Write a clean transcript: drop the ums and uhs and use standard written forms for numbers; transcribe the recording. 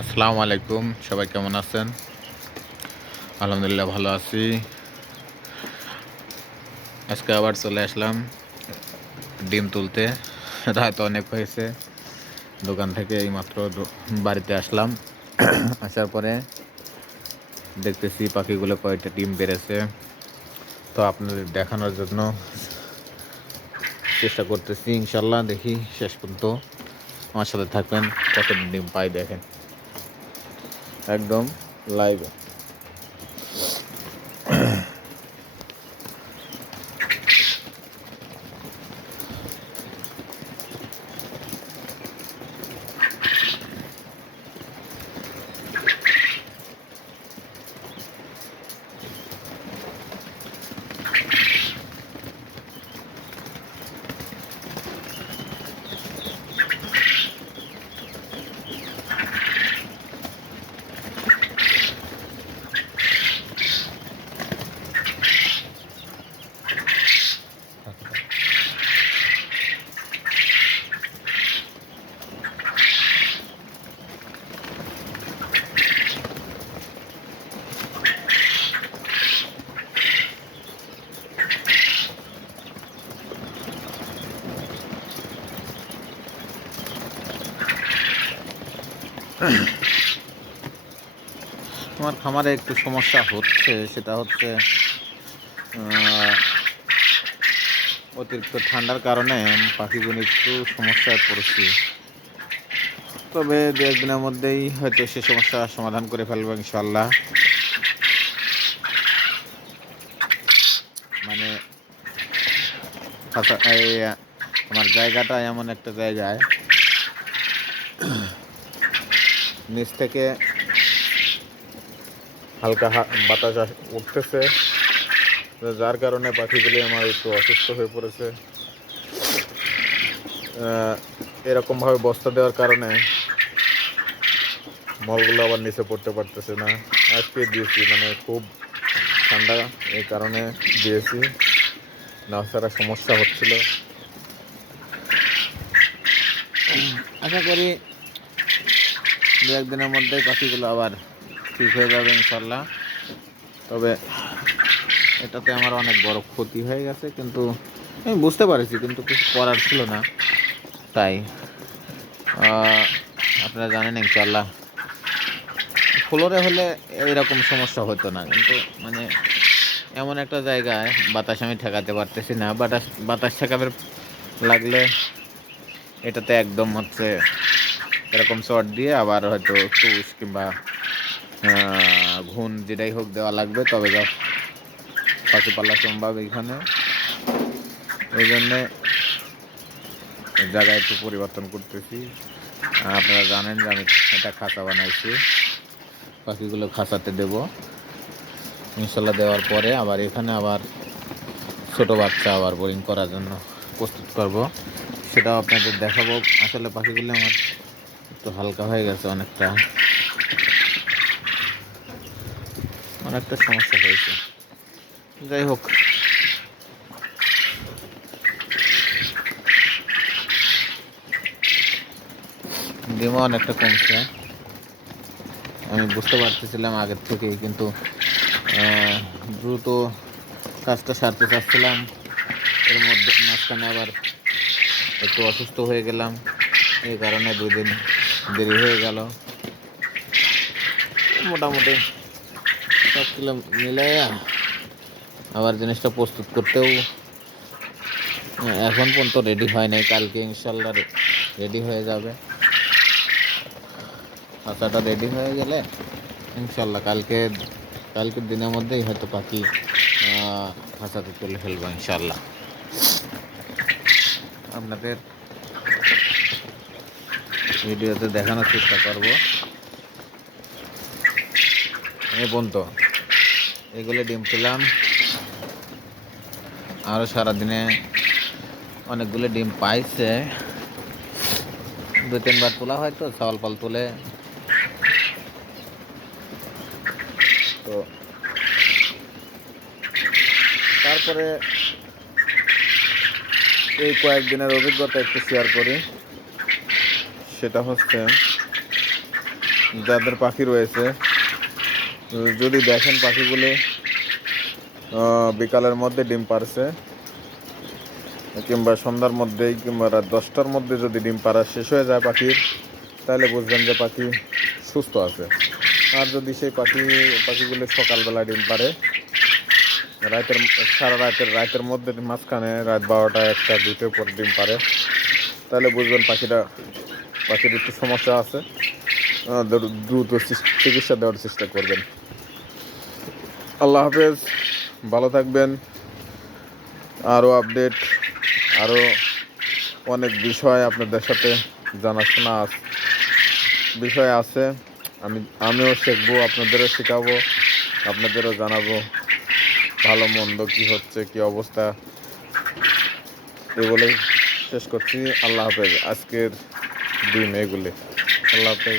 আসসালামু আলাইকুম, সবাই কেমন আছেন? আলহামদুলিল্লাহ ভালো আছি। আজকে আবার চলে আসলাম ডিম তুলতে। রাত অনেক হয়েছে, দোকান থেকে এইমাত্র বাড়িতে আসলাম। আসার পরে দেখতেছি পাখিগুলো কয়টা ডিম পেড়েছে, তো আপনাদের দেখানোর জন্য চেষ্টা করতেছি। ইনশাল্লাহ দেখি শেষ পর্যন্ত আমার সাথে থাকবেন, কত ডিম পাই দেখেন একদম লাইভে। আমার খামারে একটু সমস্যা হচ্ছে, সেটা হচ্ছে অতিরিক্ত ঠান্ডার কারণে পাখিগুলো একটু সমস্যায় পড়েছি। তবে দু একদিনের মধ্যেই হয়তো সে সমস্যা সমাধান করে ফেলবো ইনশাল্লাহ। মানে আমার জায়গাটা এমন একটা জায়গায়, নিচ থেকে হালকা বাতাস উঠতেছে, যার কারণে পাখিগুলি আমার একটু অসুস্থ হয়ে পড়েছে। এরকমভাবে বস্তা দেওয়ার কারণে মলগুলো আবার নিচে পড়তে পারতেছে না। আজকে দিয়েছি, মানে খুব ঠান্ডা, এই কারণে দিয়েছি, না ছাড়া সমস্যা হচ্ছিল। আশা করি দু একদিনের মধ্যেই পাখিগুলো আবার ঠিক হয়ে যাবে ইনশাল্লাহ। তবে এটাতে আমার অনেক বড় ক্ষতি হয়ে গেছে, কিন্তু আমি বুঝতে পারছি, কিন্তু কিছু করার ছিল না। তাই আপনারা জানেন ইনশাল্লাহ ফ্লোরে হলে এইরকম সমস্যা হতো না, কিন্তু মানে এমন একটা জায়গায় বাতাস আমি ঠেকাতে পারতেছি না। বাতাস ঠেকাবে লাগলে এটাতে একদম হচ্ছে এরকম শর্ট দিয়ে আবার হয়তো টুস কিংবা ঘুণ যেটাই হোক দেওয়া লাগবে, তবে যা পাখি পাল্লা সম্ভব এইখানে। এই জন্যে জায়গায় একটু পরিবর্তন করতেছি। আপনারা জানেন যে আমি এটা খাঁচা বানাইছি, পাখিগুলো খাঁচাতে দেব ইনশাল্লাহ। দেওয়ার পরে আবার এখানে আবার ছোট বাচ্চা আবার বোরিং করার জন্য প্রস্তুত করব, সেটাও আপনাদের দেখাবো। আসলে পাখিগুলো আমার একটু হালকা হয়ে গেছে, অনেকটা সমস্যা হয়েছে। যাই হোক, ডিমও অনেকটা কমছে, আমি বুঝতে পারতেছিলাম আগের থেকেই, কিন্তু দ্রুত কাজটা সারতে চাচ্ছিলাম। এর মধ্যে মাঝখানে আবার একটু অসুস্থ হয়ে গেলাম, এই কারণে 2 দিন দেরি হয়ে গেল। মোটামুটি সব কিলো মিলাইয়া আবার জিনিসটা প্রস্তুত করতেও এখন পর্যন্ত রেডি হয় নাই। কালকে ইনশাল্লাহ রেডি হয়ে যাবে। খাঁচাটা রেডি হয়ে গেলে ইনশাল্লাহ কালকের দিনের মধ্যেই হয়তো পাখি খাঁচাতে তুলে ফেলবো ইনশাল্লাহ। আপনাদের ভিডিওতে দেখানোর চেষ্টা করব। এই পর্যন্ত এগুলো ডিম তুললাম, আরও সারাদিনে অনেকগুলো ডিম পাইছে। 2-3 বার তোলা হয়তো ছাগল পাল তুলে, তো তারপরে এই কয়েকদিনের অভিজ্ঞতা একটু শেয়ার করি। সেটা হচ্ছে যাদের পাখি রয়েছে যদি দেখেন পাখিগুলো বিকালের মধ্যে ডিম পারছে কিংবা সন্ধ্যার মধ্যেই কিংবা রাত 10টার মধ্যে যদি ডিম পাড়া শেষ হয়ে যায় পাখির, তাহলে বুঝবেন যে পাখি সুস্থ আছে। আর যদি সেই পাখিগুলো সকালবেলা ডিম পারে সারা রাতের মধ্যে মাঝখানে রাত 12টা 1টা 2টার পর ডিম পারে, তাহলে বুঝবেন পাখির একটু সমস্যা আছে, দ্রুত চিকিৎসা দেওয়ার চেষ্টা করবেন। আল্লাহ হাফেজ, ভালো থাকবেন। আরও আপডেট, আরও অনেক বিষয় আপনাদের সাথে জানাশোনা বিষয় আছে। আমিও শিখবো, আপনাদেরও শেখাবো, আপনাদেরও জানাবো ভালো মন্দ কী হচ্ছে, কী অবস্থা। এগুলোই শেষ করছি। আল্লাহ হাফেজ। আজকের দিন এগুলি। আল্লাহ হাফেজ।